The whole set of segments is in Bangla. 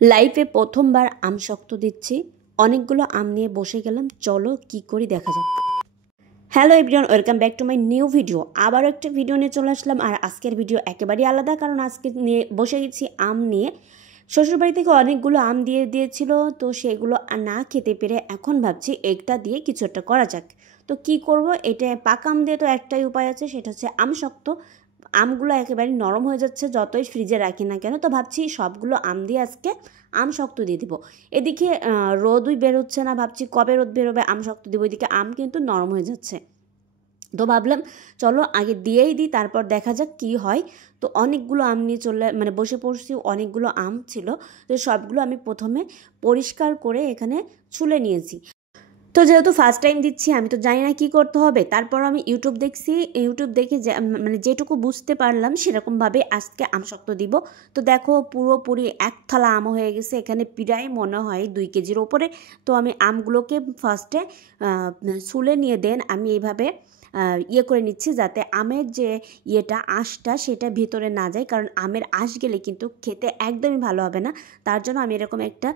লাইফে প্রথমবার আম শক্ত দিচ্ছি, অনেকগুলো আম নিয়ে বসে গেলাম। চলো কি করি দেখা যাক। Hello everyone, welcome back to my new video. আবারও একটা ভিডিও নিয়ে চলে আসলাম। আর আজকের ভিডিও একেবারেই আলাদা, কারণ আজকে নিয়ে বসে গেছি আম নিয়ে। শ্বশুরবাড়ি থেকে অনেকগুলো আম দিয়েছিল, তো সেগুলো না খেতে পেরে এখন ভাবছি একটা দিয়ে কিছু একটা করা যাক। তো কি করব, এটা পাকা আম দিয়ে তো একটাই উপায় আছে, সেটা হচ্ছে আম শক্ত। আমগুলো একেবারে নরম হয়ে যাচ্ছে যতই ফ্রিজে রাখি না কেন, তো ভাবছি সবগুলো আম দিয়ে আজকে আম শক্ত দিয়ে দিব। এদিকে রোদই বেরোচ্ছে না, ভাবছি কবে রোদ বেরোবে আম শক্ত দিব, এদিকে আম কিন্তু নরম হয়ে যাচ্ছে। তো ভাবলাম চলো আগে দিয়েই দিই, তারপর দেখা যাক কি হয়। তো অনেকগুলো আম নিয়ে বসে পড়ছি, অনেকগুলো আম ছিল। তো সবগুলো আমি প্রথমে পরিষ্কার করে এখানে ছুলে নিয়েছি। তো যেহেতু ফার্স্ট টাইম দিচ্ছি, আমি তো জানি না কী করতে হবে। তারপর আমি ইউটিউব দেখছি, ইউটিউব দেখে যেটুকু বুঝতে পারলাম সেরকমভাবে আজকে আম শক্ত দিব। তো দেখো পুরোপুরি এক থালা আম হয়ে গেছে, এখানে প্রায় মনে হয় 2 কেজির ওপরে। তো আমি আমগুলোকে ফার্স্টে ছুলে নিয়ে দেন আমি এইভাবে করে নিচ্ছি, যাতে আমের যে আঁশটা সেটা ভিতরে না যায়, কারণ আমের আঁশ গেলে কিন্তু খেতে একদমই ভালো হবে না। তার জন্য আমি এরকম একটা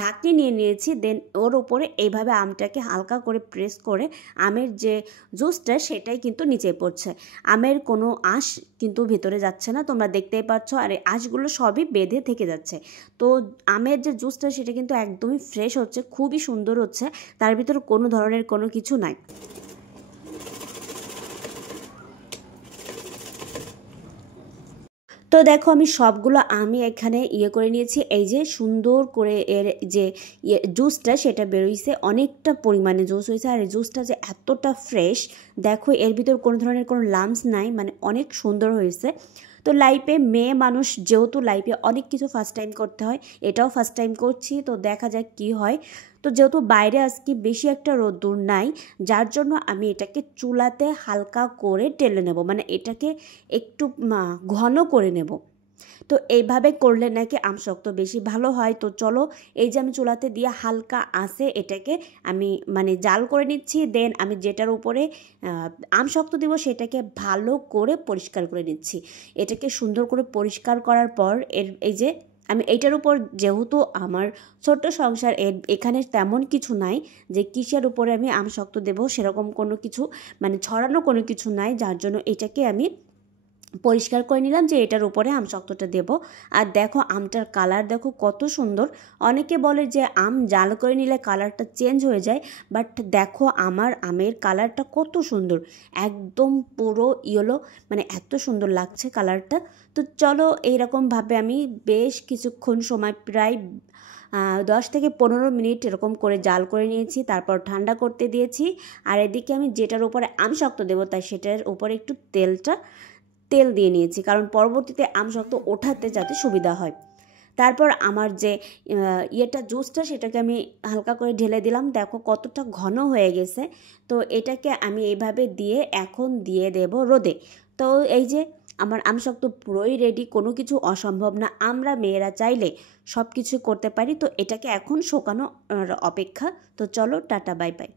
ঢাকনি নিয়ে নিয়েছি। দেন ওর উপরে এইভাবে আমটাকে হালকা করে প্রেস করে আমের যে জুসটা সেটাই কিন্তু নিচে পড়ছে, আমের কোনো আঁশ কিন্তু ভিতরে যাচ্ছে না, তোমরা দেখতেই পাচ্ছ। আর এই আঁশগুলো সবই বেঁধে থেকে যাচ্ছে। তো আমের যে জুসটা সেটা কিন্তু একদমই ফ্রেশ হচ্ছে, খুবই সুন্দর হচ্ছে, তার ভিতরে কোনো ধরনের কোনো কিছু নাই। তো দেখো আমি সবগুলো আমি এখানে করে নিয়েছি। এই যে সুন্দর করে এর যে জুসটা সেটা বেরোইছে, অনেকটা পরিমাণে জুস হয়েছে। আর এই জুসটা যে এতটা ফ্রেশ, দেখো এর ভিতর কোনো ধরনের কোনো লাম্পস নাই, মানে অনেক সুন্দর হয়েছে। তো লাইফে মেয়ে মানুষ যেহেতু লাইফে অনেক কিছু ফার্স্ট টাইম করতে হয়, এটাও ফার্স্ট টাইম করছি। তো দেখা যাক কি হয়। তো যেহেতু বাইরে আজকে বেশি একটা রোদ্দুর নাই, যার জন্য আমি এটাকে চুলাতে হালকা করে টেলে নেব, মানে এটাকে একটু ঘন করে নেব। তো এইভাবে করলে নাকি আম শক্ত বেশি ভালো হয়। তো চলো, এই যে আমি চুলাতে দিয়ে হালকা আঁচে এটাকে আমি জাল করে নিচ্ছি। দেন আমি যেটার উপরে আম শক্ত দিব সেটাকে ভালো করে পরিষ্কার করে নিচ্ছি। এটাকে সুন্দর করে পরিষ্কার করার পর এই যে আমি এইটার উপর, যেহেতু আমার ছোট্ট সংসার, এখানে তেমন কিছু নাই যে কিসের উপরে আমি আম শক্ত দেবো, সেরকম কোনো কিছু ছড়ানো কোনো কিছু নাই, যার জন্য এটাকে আমি পরিষ্কার করে নিলাম যে এটার উপরে আম শক্তটা দেব। আর দেখো আমটার কালার দেখো কত সুন্দর। অনেকে বলে যে আম জাল করে নিলে কালারটা চেঞ্জ হয়ে যায়, বাট দেখো আমার আমের কালারটা কত সুন্দর, একদম পুরো ইয়েলো, এত সুন্দর লাগছে কালারটা। তো চলো এইরকমভাবে আমি বেশ কিছুক্ষণ সময়, প্রায় 10 থেকে 15 মিনিট এরকম করে জাল করে নিয়েছি, তারপর ঠান্ডা করতে দিয়েছি। আর এদিকে আমি যেটার উপরে আম শক্ত দেবো তাই সেটার উপরে একটু তেল দিয়ে নিয়েছি, কারণ পরবর্তীতে আম শক্ত ওঠাতে যাতে সুবিধা হয়। তারপর আমার যে জুসটা সেটাকে আমি হালকা করে ঢেলে দিলাম, দেখো কতটা ঘন হয়ে গেছে। তো এটাকে আমি এইভাবে দিয়ে এখন দিয়ে দেব রোদে। তো এই যে আমার আম শক্ত পুরোই রেডি, কোনো কিছু অসম্ভব না, আমরা মেয়েরা চাইলে সব কিছু করতে পারি। তো এটাকে এখন শুকানো অপেক্ষা। তো চলো টাটা বাই বাই।